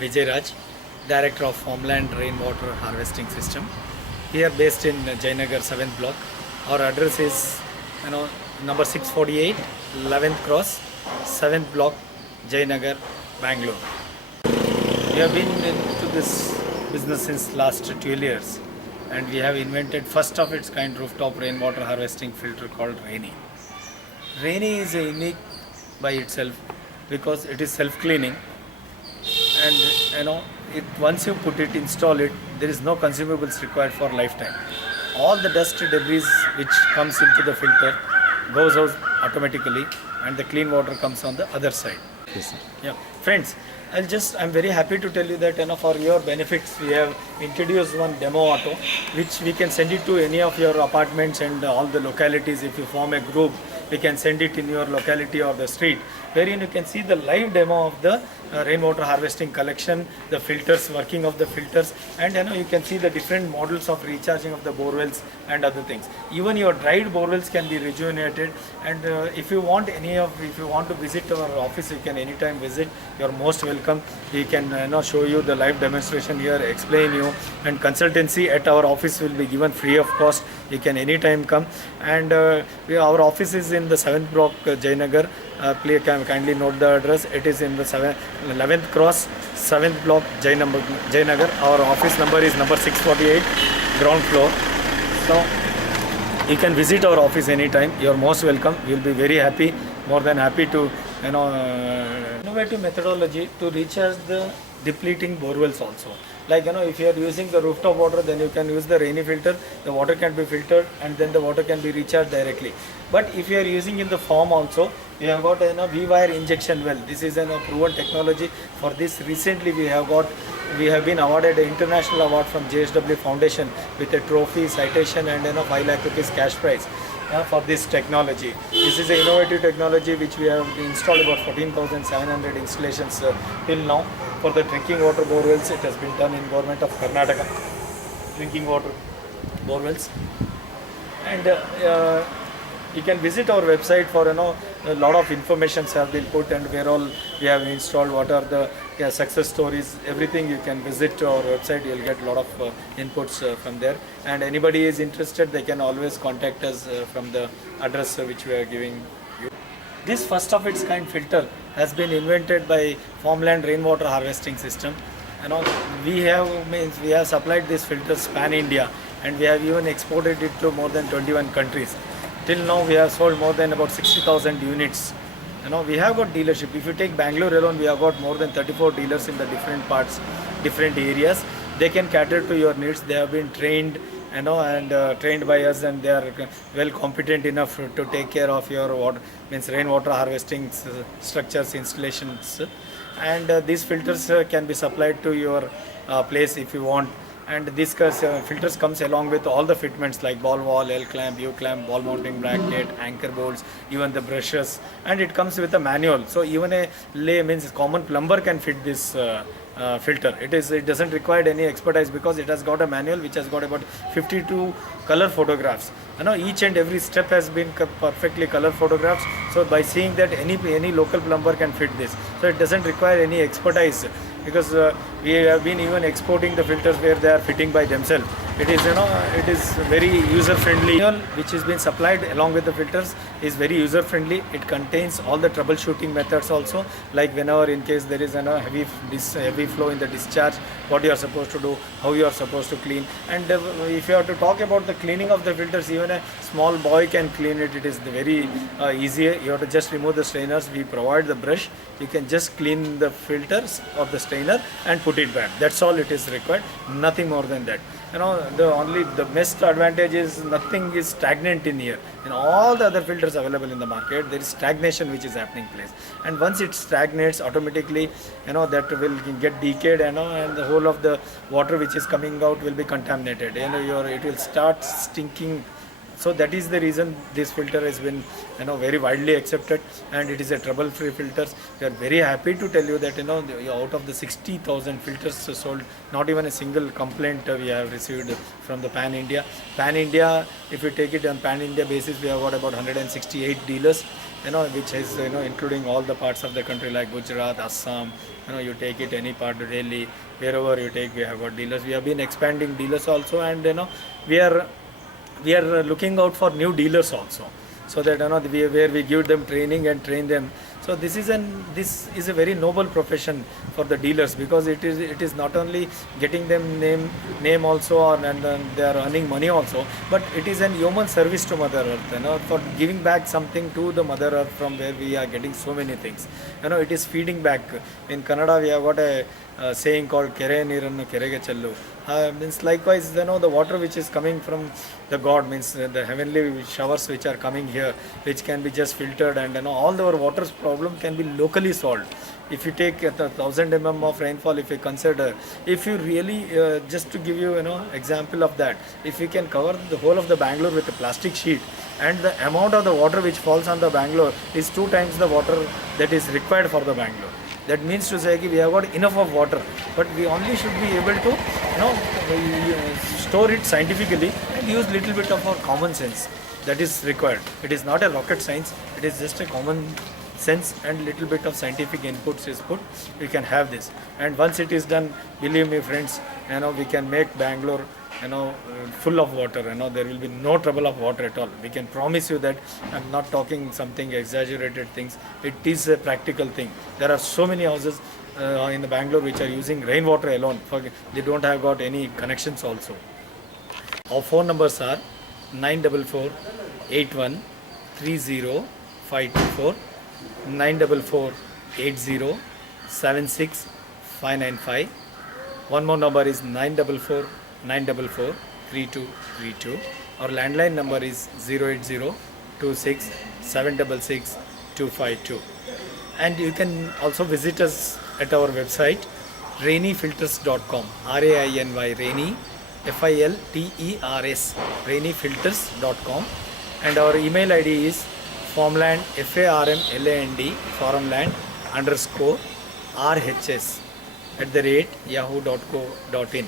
Vijay Raj, Director of Farmland Rainwater Harvesting System. We are based in Jayanagar 7th block. Our address is number 648, 11th cross, 7th block, Jayanagar, Bangalore. We have been into this business since last 12 years, and we have invented first of its kind rooftop rainwater harvesting filter called Rainy. Rainy is unique by itself because it is self-cleaning, and once you put it, install it, there is no consumables required for lifetime. All the dust debris which comes into the filter goes out automatically, and the clean water comes on the other side. Yes, sir. Yeah, friends, I'm very happy to tell you that for your benefits we have introduced one demo auto, which we can send it to any of your apartments and all the localities. If you form a group, we can send it in your locality or the street, wherein you can see the live demo of the rainwater harvesting collection, the filters, working of the filters, and you can see the different models of recharging of the borewells and other things. Even your dried borewells can be rejuvenated, and if you want to visit our office, you can anytime visit. You're most welcome. We can show you the live demonstration here, explain you, and consultancy at our office will be given free of cost. You can anytime come, and our office is in the 7th block, Jayanagar. Please kindly note the address. It is in the 11th cross, 7th block, Jayanagar. Our office number is number 648, ground floor. So you can visit our office anytime. You are most welcome. We will be very happy, more than happy to innovative methodology to recharge the depleting borewells also. Like if you are using the rooftop water, then you can use the Rainy filter. The water can be filtered, and then the water can be recharged directly. But if you are using in the farm also, we have got V-wire injection well. This is a proven technology. For this, recently we have been awarded an international award from JSW Foundation with a trophy, citation, and 5 lakh rupees cash prize for this technology. This is an innovative technology which we have installed about 14,700 installations till now. For the drinking water borewells, it has been done in Government of Karnataka drinking water borewells. And you can visit our website for a lot of informations have been put, and where all we have installed, what are the success stories, everything. You can visit to our website. You'll get a lot of inputs from there, and anybody is interested, they can always contact us from the address which we are giving you. This first of its kind filter has been invented by Farmland Rainwater Harvesting System. We have supplied these filters pan India, and we have even exported it to more than 21 countries. Till now we have sold more than about 60,000 units. We have got dealership. If you take Bangalore alone, we have got more than 34 dealers in the different parts, different areas. They can cater to your needs. They have been trained, trained by us, and they are well competent enough to take care of your rainwater harvesting structures, installations. And these filters can be supplied to your place if you want. And these filters comes along with all the fitments like ball wall, L clamp, U clamp, ball mounting bracket, anchor bolts, even the brushes, and it comes with a manual. So even a common plumber can fit this filter. It doesn't require any expertise because it has got a manual which has got about 52 color photographs. Each and every step has been perfectly color photographs. So by seeing that, any local plumber can fit this. So it doesn't require any expertise, because we have been even exporting the filters where they are fitting by themselves. It is very user friendly. Which is being supplied along with the filters is very user friendly. It contains all the troubleshooting methods also, like whenever in case there is heavy flow in the discharge, what you are supposed to do, how you are supposed to clean. And if you have to talk about the cleaning of the filters, even a small boy can clean it. It is very easy. You have to just remove the strainers. We provide the brush. You can just clean the filters or the strainer and put it back. That's all it is required. Nothing more than that. The best advantage is nothing is stagnant in here. In all the other filters available in the market, there is stagnation which is happening place. And once it stagnates, automatically that will get decayed, and the whole of the water which is coming out will be contaminated. It will start stinking So that is the reason this filter has been, very widely accepted, and it is a trouble-free filter. We are very happy to tell you that, out of the 60,000 filters sold, not even a single complaint we have received from the Pan India. Pan India, if you take it on Pan India basis, we have got about 168 dealers, which is, including all the parts of the country like Gujarat, Assam, you take it any part of Delhi, wherever you take, we have got dealers. We have been expanding dealers also, and we are looking out for new dealers also, so that where we give them training and train them. So this is a very noble profession for the dealers, because it is not only getting them name also, and they are earning money also, but it is an human service to Mother Earth, for giving back something to the Mother Earth, from where we are getting so many things. It is feeding back. In Kannada we have got a saying called Kere Neerannu Kerege Challu. Means likewise, the water which is coming from the God, means the heavenly showers which are coming here, which can be just filtered, and all our water's problem can be locally solved. If you take 1000 mm of rainfall, if you consider, if you really, just to give you, example of that, if you can cover the whole of the Bangalore with a plastic sheet, and the amount of the water which falls on the Bangalore is 2 times the water that is required for the Bangalore. That means to say we have got enough of water, but we only should be able to, store it scientifically and use little bit of our common sense. That is required. It is not a rocket science. It is just a common sense, and little bit of scientific inputs is put. We can have this, and once it is done, believe me, friends, we can make Bangalore, full of water. There will be no trouble of water at all. We can promise you that. I'm not talking something exaggerated things. It is a practical thing. There are so many houses in the Bangalore which are using rainwater alone. They don't have got any connections also. Our phone numbers are 944 81 30 524, 944 80 76 595. One more number is 944 944 3232. Our landline number is 080 26 766 252. And you can also visit us at our website rainyfilters.com. RAINY Rainy FILTERS rainyfilters.com. And our email ID is farmland FARMLAND farmland _ RHS @yahoo.co.in.